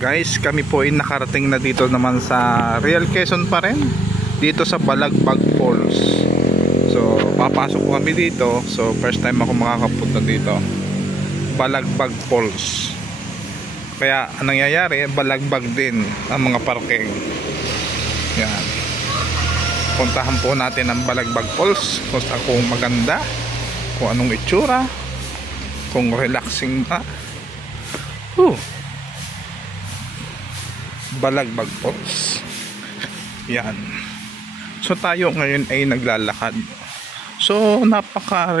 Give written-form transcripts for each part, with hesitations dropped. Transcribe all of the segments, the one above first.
Guys, kami po ay nakarating na dito naman sa Real Quezon pa rin, dito sa Balagbag Falls. So papasok po kami dito. So first time ako makakapunta dito, Balagbag Falls. Kaya anong nangyayari, balagbag din ang mga parking. Yan, puntahan po natin ang Balagbag Falls, kung maganda, kung anong itsura, kung relaxing ba. Balagbag Falls. Yan. So tayo ngayon ay naglalakad. So napaka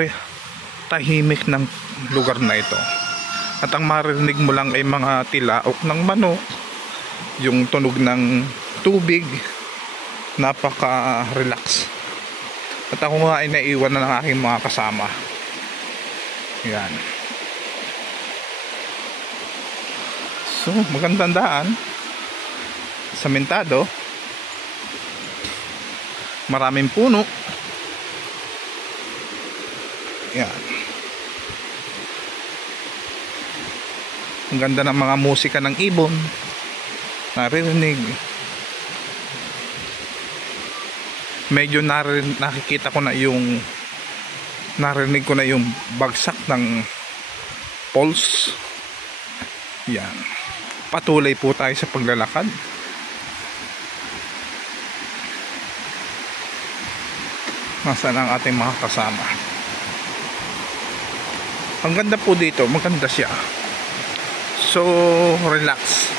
tahimik ng lugar na ito. At ang marinig mo lang ay mga tilaok ng manok, yung tunog ng tubig. Napaka relax. At ako nga ay naiwan na ng aking mga kasama. Yan. So magandang daan, samentado, maraming puno. Yan. Ang ganda ng mga musika ng ibon, naririnig. Medyo nakikita ko na yung, narinig ko na yung bagsak ng falls. Yan. Patuloy po tayo sa paglalakad. Nasaan ang ating mga kasama? Ang ganda po dito, maganda siya. So relax.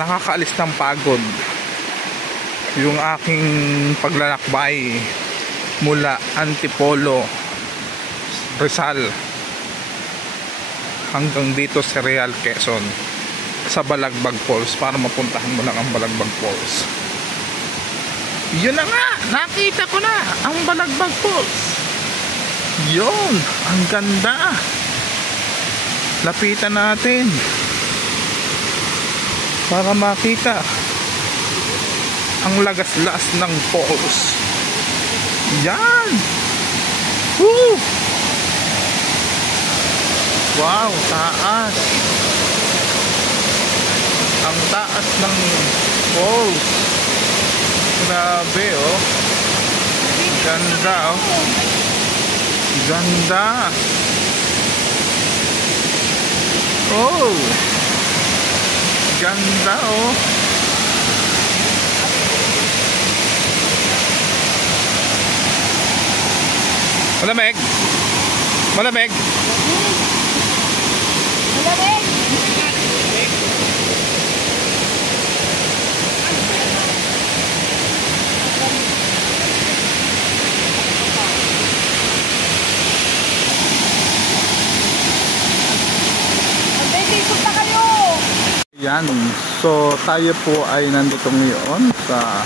Nakakaalis ng pagod. Yung aking paglalakbay mula Antipolo, Rizal, hanggang dito sa Real Quezon, sa Balagbag Falls, para mapuntahan mo lang ang Balagbag Falls. Yun na nga, nakita ko na ang Balagbag Falls. Yun, ang ganda. Lapitan natin para makita ang lagaslas ng falls. Yan. Woo! Wow, taas. Ang taas ng falls. Grabe, oh. Ganda, oh. Ganda. Oh. Ganda, oh. Malamig. Malamig. Malamig. Yan. So tayo po ay nandito ngayon sa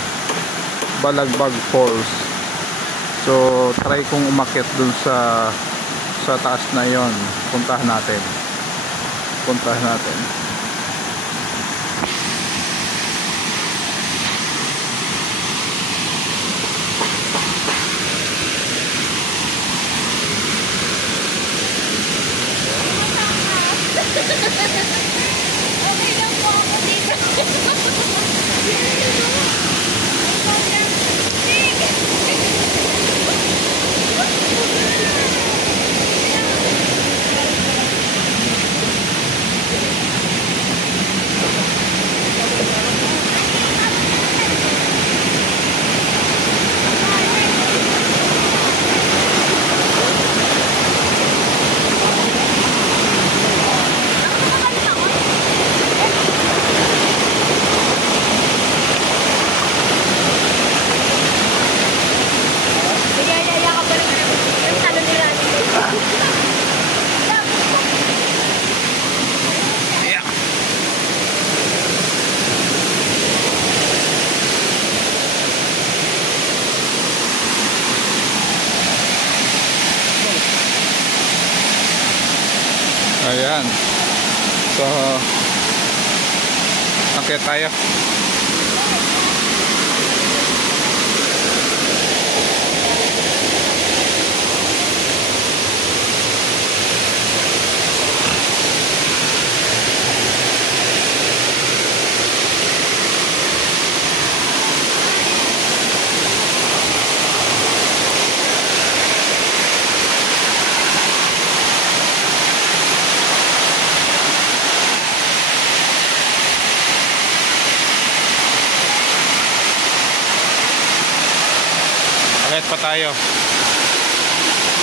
Balagbag Falls. So try kong umakyat dun sa taas na yon. Puntahan natin. Puntahan natin. Okay lang po ako dito. Ayan. So akyat tayo. tayo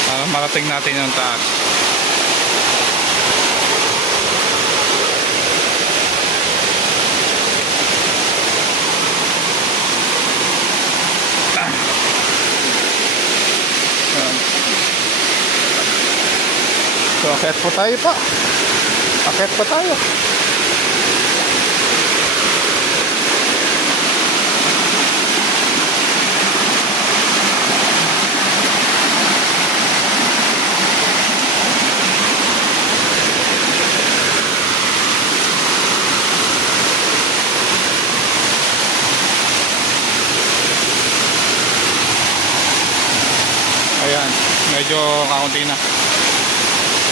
para marating natin yung taas. So akyat po tayo pa. Akyat pa tayo. Ayan, medyo kakunti na.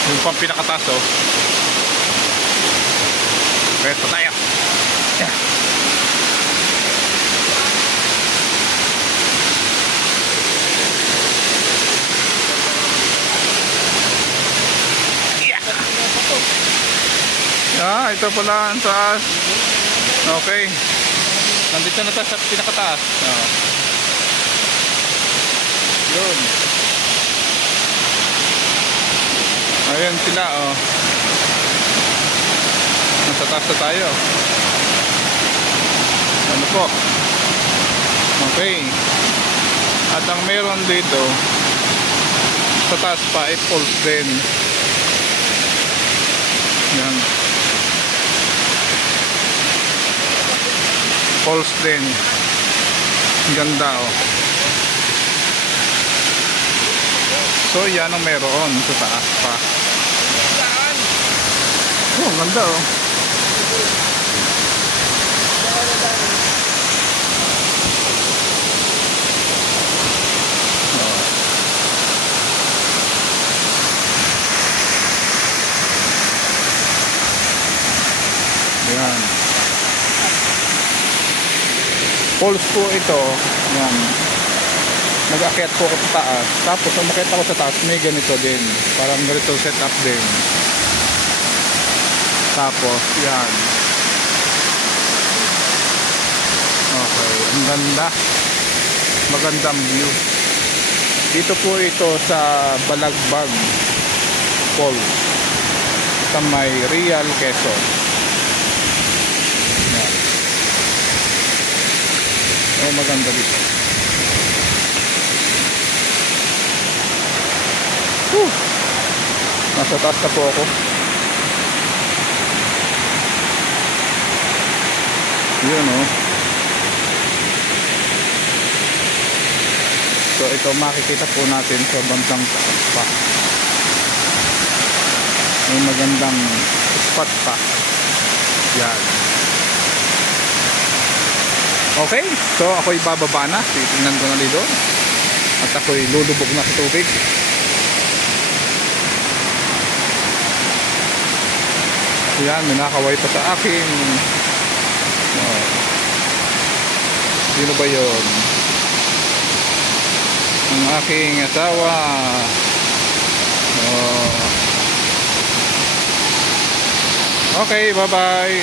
Yung pang pinakataas, oh. Akyat pa tayo. Yeah. Ito pala ang taas. Okay. Nandito na tayo sa pinakataas. Yun. Ayan sila, oh. Nasa taas na tayo. Ano po? Okay. At ang meron dito sa taas pa, it falls din. Yan. Falls din. Ganda, oh. So yan ang meron sa taas pa. Oh, ganda, oh. Yan. Falls po ito. Yan. Nag-akyat po ako sa taas. Tapos umakyat ako sa taas, may ganito din. Parang ganito setup din. Tapos yan. Okay, ang ganda. Magandang view. Dito po ito sa Balagbag Falls sa may Real, Quezon. Yan. Oh, maganda dito. Nasa taas na po ako. Yun, oh. So ito makikita po natin sa bandang taas pa. May magandang spot pa. Yan. Okay, so ako'y bababa na. Titingnan ko na dito. At ako'y lulubog na sa tubig. Yan, may nakaway pa sa akin. Sino ba yun? Ang aking asawa. Okay, bye bye.